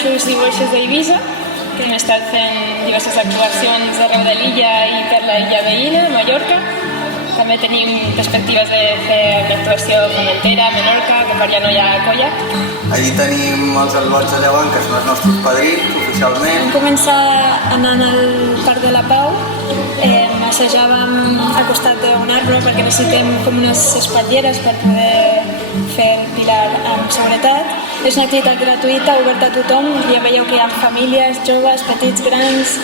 dibuixos d'Eivissa, que hem estat fent diverses actuacions arreu de l'illa i per la illa veïna, Mallorca. També tenim perspectives de fer una actuació a Formentera, a Menorca, que per allà no hi ha colla. Allí tenim els Albots de Llevant, que són els nostres padrins, oficialment. Vam començar anant al Parc de la Pau, assajàvem al costat d'un arbre perquè necessitem com unes espatlleres per poder fer el pilar amb seguretat. És una activitat gratuïta, oberta a tothom, ja veieu que hi ha famílies, joves, petits, grans,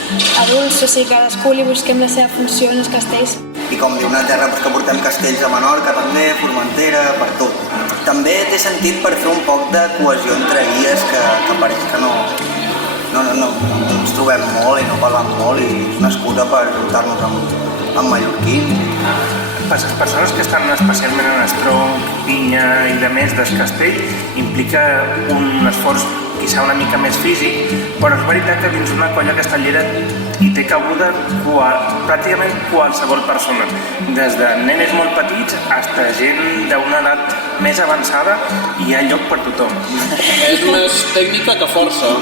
adults, o sigui, cadascú li busquem la seva funció en els castells. I com diu una terra que portem castells a Menorca també, Formentera, per tot. També té sentit per fer un poc de cohesió entre guies que pareix que no ens trobem molt i no parlem molt i és una excusa per juntar-nos amb mallorquins. Les persones que estan especialment en Estronc, Pinya i de més del castell implica un esforç quizà una mica més físic, però és veritat que dins una colla castellera hi té cabuda pràcticament qualsevol persona, des de nenes molt petits fins a gent d'una edat més avançada, i hi ha lloc per tothom. És més tècnica que força.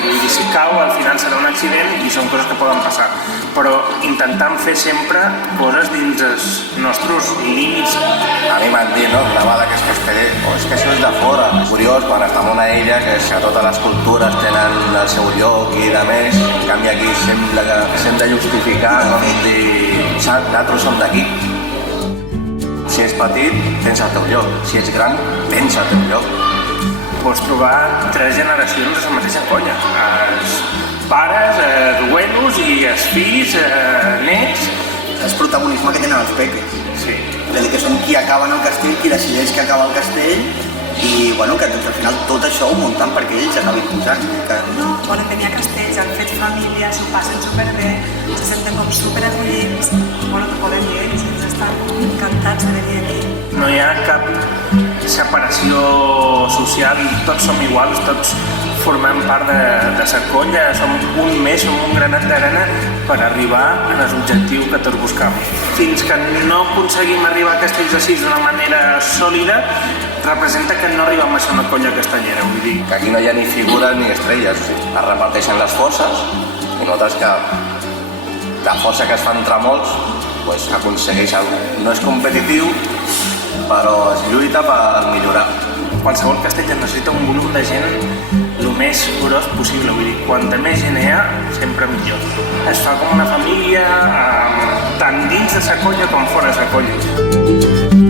I si cau, al final serà un accident i són coses que poden passar, però intentant fer sempre coses dins els nostres límits. A mi m'han dit, no?, una vegada que és casteller, és que això és de fora. És curiós, quan estem en una illa, que totes les cultures tenen el seu lloc i de més, en canvi aquí sembla que s'hem de justificar, no? Dir, nosaltres som d'aquí. Si ets petit, tens el teu lloc. Si ets gran, tens el teu lloc. Pots trobar 3 generacions de la mateixa colla. Els pares, els abuelos i els fills, nets. És protagonisme que tenen els peques. Sí. És a dir, que són qui acaben el castell, qui decideix que acaba el castell i bueno, que al final tot això ho munten perquè ells acabin posant. No, volen venir a castells, han fet família, s'ho passen superbé, se senten com superacollits, volen poder dir ells, ells estan encantats de venir aquí. No hi ha cap separació social, tots som iguals, tots formem part de la colla, som un més, som un granet d'arena per arribar als objectius que tots buscam. Fins que no aconseguim arribar a castells de 6 d'una manera sòlida, representa que no arribem a ser una colla castellera, vull dir. Que aquí no hi ha ni figures ni estrelles, o sigui, es reparteixen les forces i nosaltres que la força que es fa entre molts pues, aconsegueix alguna cosa. No és competitiu, però es lluita per millorar. Qualsevol castell necessita un volum de gent el més gros possible, vull dir, quanta més gent hi ha, sempre millor. Es fa com una família, tant dins de la colla com fora de la colla.